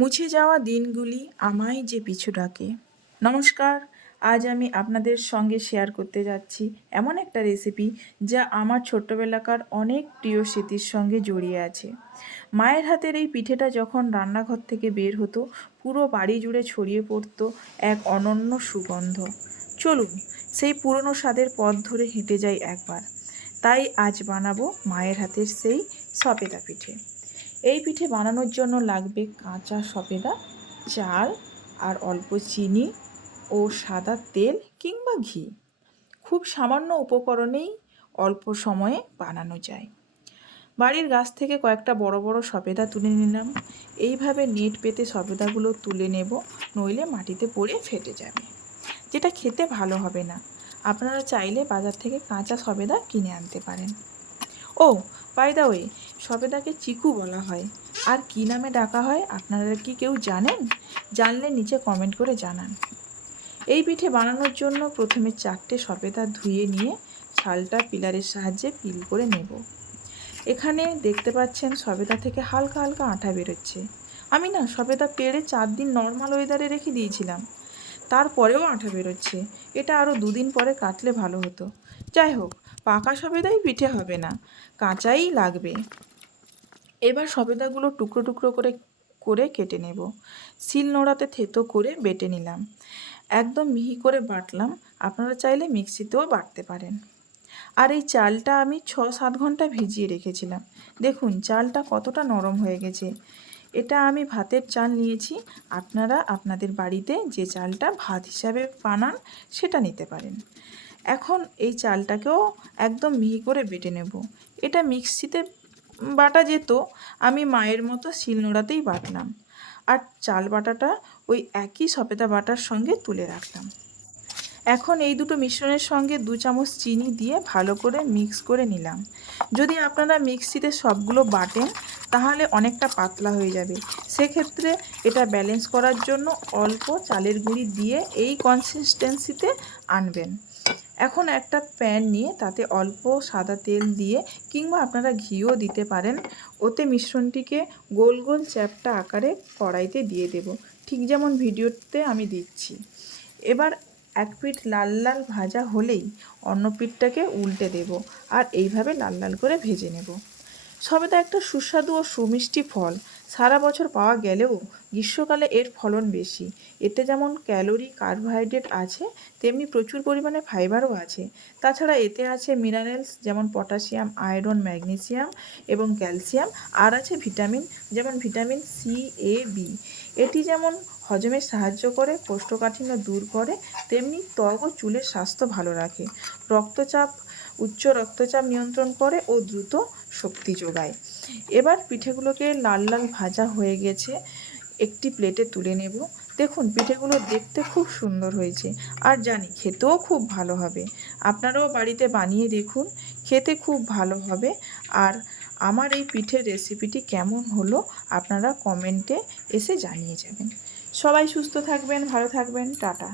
মুছে যাওয়া দিনগুলি আমায় যে পিছু ডাকে। নমস্কার, আজ আমি আপনাদের সঙ্গে শেয়ার করতে যাচ্ছি এমন একটা রেসিপি যা আমার ছোট্টবেলাকার অনেক প্রিয় স্মৃতির সঙ্গে জড়িয়ে আছে। মায়ের হাতের এই পিঠেটা যখন রান্নাঘর থেকে বের হতো, পুরো বাড়ি জুড়ে ছড়িয়ে পড়তো এক অনন্য সুগন্ধ। চলুন সেই পুরনো স্বাদের পথ ধরে হেঁটে যাই একবার। তাই আজ বানাবো মায়ের হাতের সেই সবেদা পিঠে। এই পিঠে বানানোর জন্য লাগবে কাঁচা সবেদা, চাল আর অল্প চিনি ও সাদা তেল কিংবা ঘি। খুব সামান্য উপকরণেই অল্প সময়ে বানানো যায়। বাড়ির গাছ থেকে কয়েকটা বড় বড় সবেদা তুলে নিলাম। এইভাবে নেট পেতে সবেদাগুলো তুলে নেব, নইলে মাটিতে পড়ে ফেটে যাবে, যেটা খেতে ভালো হবে না। আপনারা চাইলে বাজার থেকে কাঁচা সবেদা কিনে আনতে পারেন। ও বাই দ্য ওয়ে, সবেদাকে চিকু বলা হয়। আর কি নামে ডাকা হয় আপনারা কি কেউ জানেন? জানলে নিচে কমেন্ট করে জানান। এই পিঠে বানানোর জন্য প্রথমে 4টে সবেদা ধুয়ে নিয়ে ছালটা পিলারের সাহায্যে পিল করে নেব। এখানে দেখতে পাচ্ছেন সবেদা থেকে হালকা হালকা আঠা বেরোচ্ছে। আমি না সবেদা পেড়ে 4 দিন নর্মাল ওয়েদারে রেখে দিয়েছিলাম, তারপরেও আঠা বেরোচ্ছে। এটা আরও 2 দিন পরে কাটলে ভালো হতো। যাই হোক, পাকা সবেদাই পিঠে হবে না, কাঁচাই লাগবে। এবার সবেদাগুলো টুকরো টুকরো করে করে কেটে নেব। শিল নোড়াতে থেতো করে বেটে নিলাম। একদম মিহি করে বাটলাম, আপনারা চাইলে মিক্সিতেও বাটতে পারেন। আর এই চালটা আমি 6-7 ঘন্টা ভিজিয়ে রেখেছিলাম। দেখুন চালটা কতটা নরম হয়ে গেছে। এটা আমি ভাতের চাল নিয়েছি, আপনারা আপনাদের বাড়িতে যে চালটা ভাত হিসাবে বানান সেটা নিতে পারেন। এখন এই চালটাকেও একদম মিহি করে বেটে নেব। এটা মিক্সিতে বাটা যেত, আমি মায়ের মতো শিলনোড়াতেই বাটলাম। আর চাল বাটাটা ওই একই সবেদা বাটার সঙ্গে তুলে রাখলাম। এখন এই দুটো মিশ্রণের সঙ্গে 2 চামচ চিনি দিয়ে ভালো করে মিক্স করে নিলাম। যদি আপনারা মিক্সিতে সবগুলো বাটেন তাহলে অনেকটা পাতলা হয়ে যাবে। সেক্ষেত্রে এটা ব্যালেন্স করার জন্য অল্প চালের গুঁড়ি দিয়ে এই কনসিস্টেন্সিতে আনবেন। এখন একটা প্যান নিয়ে তাতে অল্প সাদা তেল দিয়ে কিংবা আপনারা ঘিও দিতে পারেন। ওতে মিশ্রণটিকে গোল গোল চ্যাপ্টা আকারে কড়াইতে দিয়ে দেব, ঠিক যেমন ভিডিওতে আমি দিচ্ছি। এবার এক পিঠ লাল লাল ভাজা হলেই অন্য পিঠটাকে উল্টে দেব আর এইভাবে লাল লাল করে ভেজে নেব। সবেদা একটা সুস্বাদু ও সুমিষ্টি ফল। সারা বছর পাওয়া গেলেও গ্রীষ্মকালে এর ফলন বেশি। এতে যেমন ক্যালোরি কার্বোহাইড্রেট আছে, তেমনি প্রচুর পরিমাণে ফাইবারও আছে। তাছাড়া এতে আছে মিনারেলস যেমন পটাশিয়াম, আয়রন, ম্যাগনেসিয়াম এবং ক্যালসিয়াম। আর আছে ভিটামিন, যেমন ভিটামিন সি, এ, বি। এটি যেমন হজমে সাহায্য করে, কোষ্ঠকাঠিন্য দূর করে, তেমনি ত্বক ও চুলের স্বাস্থ্য ভালো রাখে। উচ্চ রক্তচাপ নিয়ন্ত্রণ করে ও দ্রুত শক্তি যোগায়। এবার পিঠেগুলোকে লাল লাল ভাজা হয়ে গেছে, একটি প্লেটে তুলে নেব। দেখুন পিঠেগুলো দেখতে খুব সুন্দর হয়েছে, আর জানি খেতেও খুব ভালো হবে। আপনারাও বাড়িতে বানিয়ে দেখুন, খেতে খুব ভালো হবে। আর আমার এই পিঠের রেসিপিটি কেমন হলো আপনারা কমেন্টে এসে জানিয়ে যাবেন। সবাই সুস্থ থাকবেন, ভালো থাকবেন, টাটা।